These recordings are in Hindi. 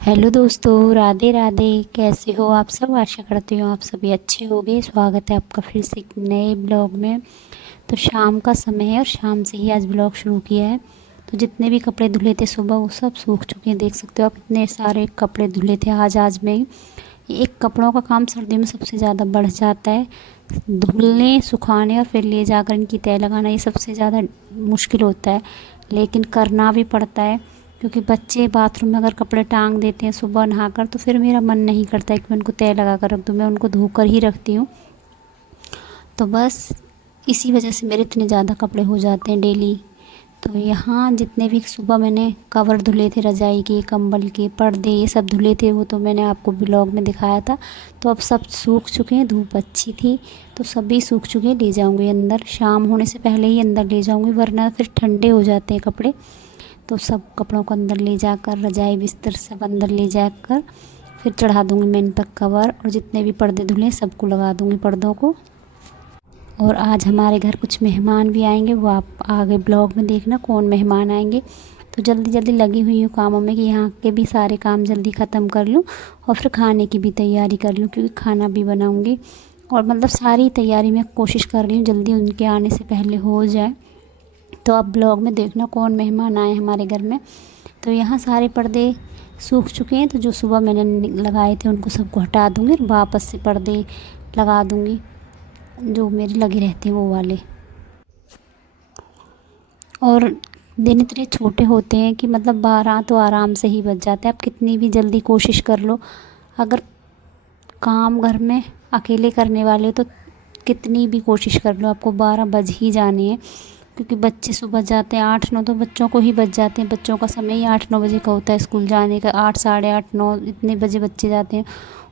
हेलो दोस्तों, राधे राधे। कैसे हो आप सब? आशा करती हूँ आप सभी अच्छे होंगे। स्वागत है आपका फिर से एक नए ब्लॉग में। तो शाम का समय है और शाम से ही आज ब्लॉग शुरू किया है। तो जितने भी कपड़े धुले थे सुबह वो सब सूख चुके हैं। देख सकते हो आप, इतने सारे कपड़े धुले थे आज में ही। ये एक कपड़ों का काम सर्दियों में सबसे ज़्यादा बढ़ जाता है। धुलने, सुखाने और फिर ले जाकर इनकी तय लगाना, ये सबसे ज़्यादा मुश्किल होता है, लेकिन करना भी पड़ता है। क्योंकि बच्चे बाथरूम में अगर कपड़े टांग देते हैं सुबह नहाकर, तो फिर मेरा मन नहीं करता है कि मैं उनको तय लगा कर रख दूँ। मैं उनको धोकर ही रखती हूँ। तो बस इसी वजह से मेरे इतने ज़्यादा कपड़े हो जाते हैं डेली। तो यहाँ जितने भी सुबह मैंने कवर धुले थे, रज़ाई के, कंबल के, पर्दे, ये सब धुले थे, वो तो मैंने आपको ब्लॉग में दिखाया था। तो अब सब सूख चुके हैं। धूप अच्छी थी तो सभी सूख चुके हैं। ले जाऊंगी अंदर, शाम होने से पहले ही अंदर ले जाऊंगी, वरना फिर ठंडे हो जाते हैं कपड़े। तो सब कपड़ों को अंदर ले जाकर, रज़ाई बिस्तर सब अंदर ले जाकर फिर चढ़ा दूंगी मैं इन पर कवर। और जितने भी पर्दे धुले सबको लगा दूंगी पर्दों को। और आज हमारे घर कुछ मेहमान भी आएंगे, वो आप आगे ब्लॉग में देखना कौन मेहमान आएंगे। तो जल्दी जल्दी लगी हुई हूँ कामों में कि यहाँ के भी सारे काम जल्दी ख़त्म कर लूँ और फिर खाने की भी तैयारी कर लूँ, क्योंकि खाना भी बनाऊँगी। और मतलब सारी तैयारी मैं कोशिश कर रही हूँ जल्दी उनके आने से पहले हो जाए। तो आप ब्लॉग में देखना कौन मेहमान आए हमारे घर में। तो यहाँ सारे पर्दे सूख चुके हैं, तो जो सुबह मैंने लगाए थे उनको सबको हटा दूँगी और वापस से पर्दे लगा दूँगी जो मेरे लगे रहते हैं वो वाले। और दिन इतने छोटे होते हैं कि मतलब 12 तो आराम से ही बज जाते हैं। आप कितनी भी जल्दी कोशिश कर लो, अगर काम घर में अकेले करने वाले तो कितनी भी कोशिश कर लो आपको 12 बज ही जाने हैं। क्योंकि बच्चे सुबह जाते हैं 8-9, तो बच्चों को ही बज जाते हैं। बच्चों का समय ही 8-9 बजे का होता है स्कूल जाने का। 8, साढ़े 8, 9 इतने बजे बच्चे जाते हैं।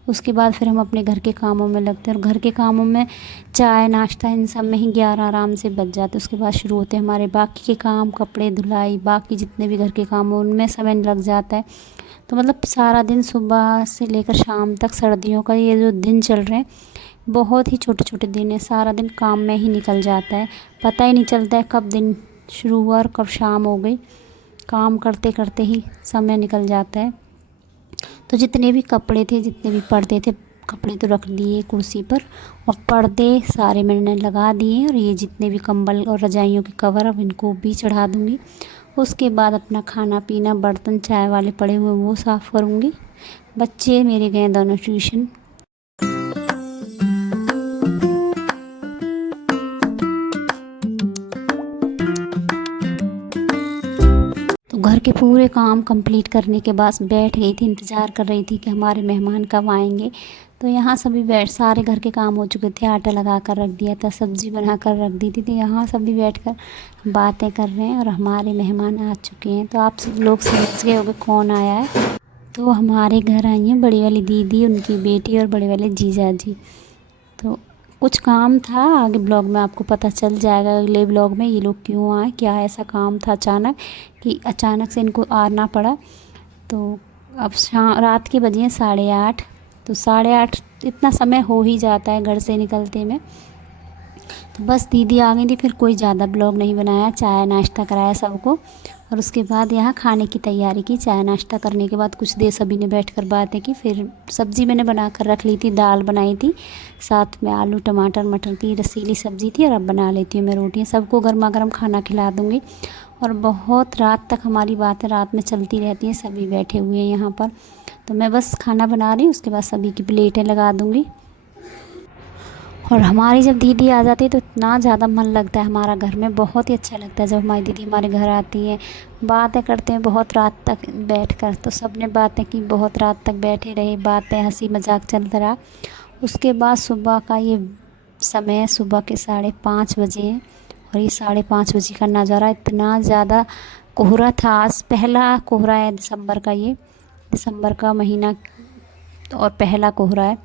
उसके बाद फिर हम अपने घर के कामों में लगते हैं, और घर के कामों में चाय नाश्ता इन सब में ही 11 आराम से बज जाते हैं। उसके बाद शुरू होते हैं हमारे बाकी के काम, कपड़े धुलाई, बाकी जितने भी घर के काम हो उनमें समय लग जाता है। तो मतलब सारा दिन सुबह से लेकर शाम तक सर्दियों का ये जो दिन चल रहे हैं, बहुत ही छोटे छोटे दिन है। सारा दिन काम में ही निकल जाता है, पता ही नहीं चलता है कब दिन शुरू हुआ और कब शाम हो गई। काम करते करते ही समय निकल जाता है। तो जितने भी कपड़े थे, जितने भी पर्दे थे, कपड़े तो रख दिए कुर्सी पर और पर्दे सारे मैंने लगा दिए। और ये जितने भी कंबल और रजाइयों के कवर, अब इनको भी चढ़ा दूँगी। उसके बाद अपना खाना पीना, बर्तन चाय वाले पड़े हुए वो साफ़ करूँगी। बच्चे मेरे गए दोनों ट्यूशन। तो घर के पूरे काम कंप्लीट करने के बाद बैठ गई थी, इंतज़ार कर रही थी कि हमारे मेहमान कब आएंगे। तो यहाँ सभी बैठ, सारे घर के काम हो चुके थे, आटा लगा कर रख दिया था, सब्ज़ी बना कर रख दी थी। तो यहाँ सभी बैठकर बातें कर रहे हैं और हमारे मेहमान आ चुके हैं। तो आप सब लोग समझ गए होंगे कौन आया है। तो हमारे घर आई हैं बड़ी वाली दीदी, उनकी बेटी और बड़े वाले जीजा जी। तो कुछ काम था, आगे ब्लॉग में आपको पता चल जाएगा, अगले ब्लॉग में ये लोग क्यों आए, क्या ऐसा काम था अचानक कि अचानक से इनको आना पड़ा। तो अब रात के बजे हैं 8:30। तो 8:30 इतना समय हो ही जाता है घर से निकलते में। तो बस दीदी आ गई थी, फिर कोई ज़्यादा ब्लॉग नहीं बनाया, चाय नाश्ता कराया सबको। और उसके बाद यहाँ खाने की तैयारी की। चाय नाश्ता करने के बाद कुछ देर सभी ने बैठकर बातें की। फिर सब्ज़ी मैंने बना कर रख ली थी, दाल बनाई थी, साथ में आलू टमाटर मटर की रसीली सब्ज़ी थी। और अब बना लेती हूँ मैं रोटियाँ, सबको गर्मा गर्म खाना खिला दूँगी। और बहुत रात तक हमारी बातें रात में चलती रहती हैं, सभी बैठे हुए हैं यहाँ पर। तो मैं बस खाना बना रही हूँ, उसके बाद सभी की प्लेटें लगा दूँगी। और हमारी जब दीदी आ जाती है तो इतना ज़्यादा मन लगता है हमारा घर में, बहुत ही अच्छा लगता है जब हमारी दीदी हमारे घर आती है। बातें करते हैं बहुत रात तक बैठकर। तो सब ने बातें की, बहुत रात तक बैठे रहे, बातें हंसी मजाक चलता रहा। उसके बाद सुबह का ये समय, सुबह के 5:30 बजे हैं। और ये 5:30 बजे का नज़ारा, इतना ज़्यादा कोहरा था। आज पहला कोहरा है दिसंबर का, ये दिसंबर का महीना और पहला कोहरा है।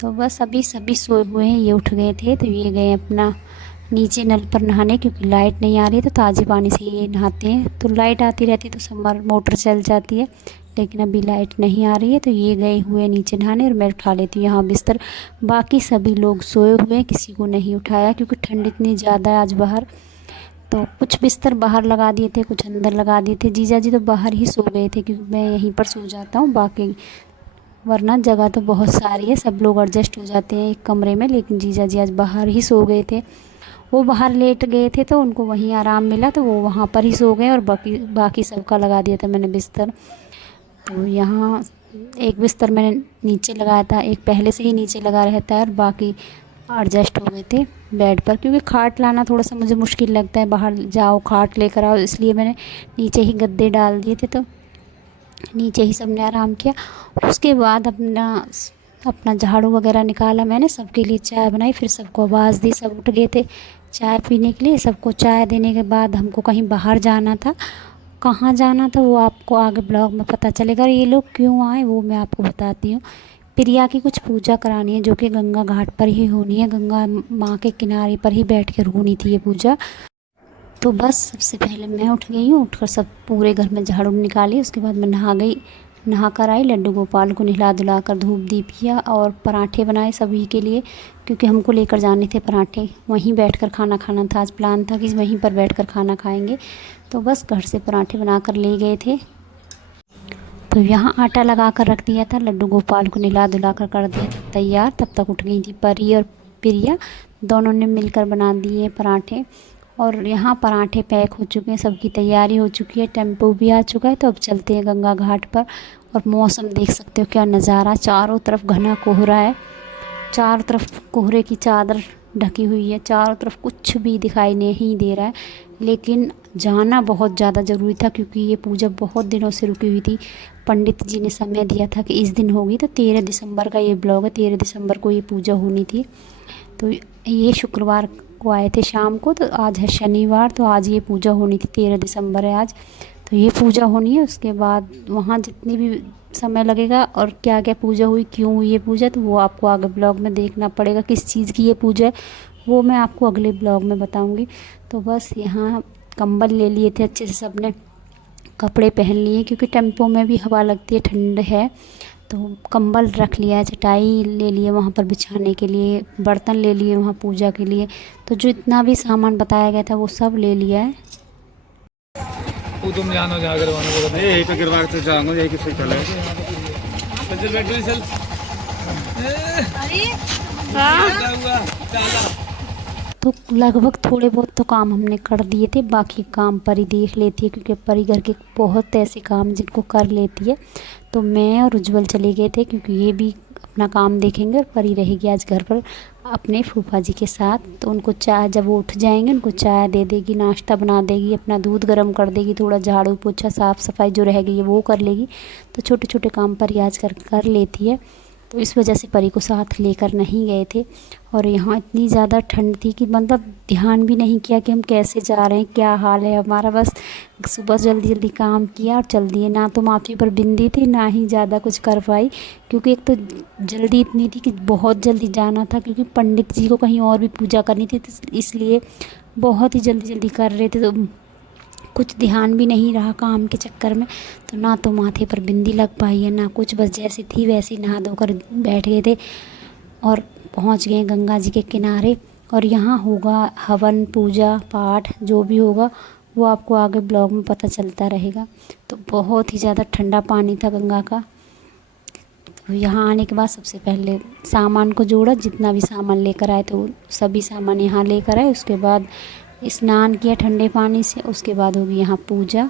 तो बस अभी सभी सोए हुए हैं, ये उठ गए थे तो ये गए अपना नीचे नल पर नहाने, क्योंकि लाइट नहीं आ रही है। तो ताज़े पानी से ये नहाते हैं। तो लाइट आती रहती है तो समर मोटर चल जाती है, लेकिन अभी लाइट नहीं आ रही है। तो ये गए हुए नीचे नहाने और मैं उठा लेती हूँ यहाँ बिस्तर। बाकी सभी लोग सोए हुए हैं, किसी को नहीं उठाया क्योंकि ठंड इतनी ज़्यादा है आज बाहर। तो कुछ बिस्तर बाहर लगा दिए थे, कुछ अंदर लगा दिए थे। जीजा जी तो बाहर ही सो गए थे क्योंकि मैं यहीं पर सो जाता हूँ, बाकी वरना जगह तो बहुत सारी है, सब लोग एडजस्ट हो जाते हैं एक कमरे में, लेकिन जीजा जी आज बाहर ही सो गए थे। वो बाहर लेट गए थे तो उनको वहीं आराम मिला, तो वो वहाँ पर ही सो गए और बाकी बाकी सबका लगा दिया था मैंने बिस्तर। तो यहाँ एक बिस्तर मैंने नीचे लगाया था, एक पहले से ही नीचे लगा रहता है और बाकी एडजस्ट हो गए थे बेड पर, क्योंकि खाट लाना थोड़ा सा मुझे मुश्किल लगता है, बाहर जाओ खाट लेकर आओ, इसलिए मैंने नीचे ही गद्दे डाल दिए थे। तो नीचे ही सबने आराम किया। उसके बाद अपना अपना झाड़ू वगैरह निकाला मैंने, सबके लिए चाय बनाई, फिर सबको आवाज़ दी, सब उठ गए थे चाय पीने के लिए। सबको चाय देने के बाद हमको कहीं बाहर जाना था, कहाँ जाना था वो आपको आगे ब्लॉग में पता चलेगा। और ये लोग क्यों आए वो मैं आपको बताती हूँ। प्रिया की कुछ पूजा करानी है जो कि गंगा घाट पर ही होनी है, गंगा माँ के किनारे पर ही बैठ कर होनी थी ये पूजा। तो बस सबसे पहले मैं उठ गई हूँ, उठकर सब पूरे घर में झाड़ू निकाली। उसके बाद मैं नहा गई, नहा कर आई, लड्डू गोपाल को नहला धुला कर धूप दीप किया और पराठे बनाए सभी के लिए, क्योंकि हमको लेकर जाने थे पराठे। वहीं बैठकर खाना खाना था, आज प्लान था कि वहीं पर बैठकर खाना खाएंगे। तो बस घर से पराठे बनाकर ले गए थे। तो यहाँ आटा लगा कर रख दिया था, लड्डू गोपाल को नहला धुला कर दिया था तैयार। तब तक उठ गई थी परी और प्रिया, दोनों ने मिलकर बना दिए पराठे। और यहाँ पराठे पैक हो चुके हैं, सबकी तैयारी हो चुकी है, टेम्पो भी आ चुका है। तो अब चलते हैं गंगा घाट पर। और मौसम देख सकते हो क्या नज़ारा, चारों तरफ घना कोहरा है, चारों तरफ कोहरे की चादर ढकी हुई है, चारों तरफ कुछ भी दिखाई नहीं दे रहा है। लेकिन जाना बहुत ज़्यादा ज़रूरी था क्योंकि ये पूजा बहुत दिनों से रुकी हुई थी। पंडित जी ने समय दिया था कि इस दिन होगी, तो 13 दिसंबर का ये ब्लॉग है, 13 दिसंबर को ये पूजा होनी थी। तो ये शुक्रवार को आए थे शाम को, तो आज है शनिवार, तो आज ये पूजा होनी थी, 13 दिसंबर है आज। तो ये पूजा होनी है। उसके बाद वहाँ जितनी भी समय लगेगा और क्या क्या पूजा हुई, क्यों हुई ये पूजा, तो वो आपको आगे ब्लॉग में देखना पड़ेगा। किस चीज़ की ये पूजा है वो मैं आपको अगले ब्लॉग में बताऊंगी। तो बस यहाँ कंबल ले लिए थे अच्छे से, सबने कपड़े पहन लिए क्योंकि टेम्पो में भी हवा लगती है, ठंड है। तो कंबल रख लिया है, चटाई ले लिए वहाँ पर बिछाने के लिए, बर्तन ले लिए वहाँ पूजा के लिए। तो जो इतना भी सामान बताया गया था वो सब ले लिया है। वो तुम जानो जा करवाने को बता, यही पे गिरवा के जाऊंगा, यही किससे चले चल बैटरी चल। अरे तो लगभग थोड़े बहुत तो काम हमने कर दिए थे, बाकी काम परी देख लेती है क्योंकि परी घर के बहुत ऐसे काम जिनको कर लेती है। तो मैं और उज्जवल चले गए थे क्योंकि ये भी अपना काम देखेंगे और परी रहेगी आज घर पर अपने फूफा जी के साथ। तो उनको चाय, जब वो उठ जाएंगे उनको चाय दे देगी, नाश्ता बना देगी, अपना दूध गर्म कर देगी, थोड़ा झाड़ू पोछा साफ़ सफाई जो रहेगी ये वो कर लेगी। तो छोटे छोटे काम परी आज कर लेती है। तो इस वजह से परी को साथ लेकर नहीं गए थे। और यहाँ इतनी ज़्यादा ठंड थी कि मतलब ध्यान भी नहीं किया कि हम कैसे जा रहे हैं, क्या हाल है हमारा। बस सुबह जल्दी जल्दी काम किया और चल दिए, ना तो माथे पर बिंदी थी ना ही ज़्यादा कुछ कर पाई, क्योंकि एक तो जल्दी इतनी थी कि बहुत जल्दी जाना था, क्योंकि पंडित जी को कहीं और भी पूजा करनी थी, तो इसलिए बहुत ही जल्दी जल्दी कर रहे थे। तो कुछ ध्यान भी नहीं रहा काम के चक्कर में, तो ना तो माथे पर बिंदी लग पाई है ना कुछ, बस जैसी थी वैसी नहा धोकर बैठ गए थे और पहुंच गए गंगा जी के किनारे। और यहाँ होगा हवन, पूजा पाठ जो भी होगा वो आपको आगे ब्लॉग में पता चलता रहेगा। तो बहुत ही ज़्यादा ठंडा पानी था गंगा का। तो यहाँ आने के बाद सबसे पहले सामान को जोड़ा, जितना भी सामान लेकर आए तो सभी सामान यहाँ लेकर आए। उसके बाद स्नान किया ठंडे पानी से, उसके बाद होगी यहाँ पूजा।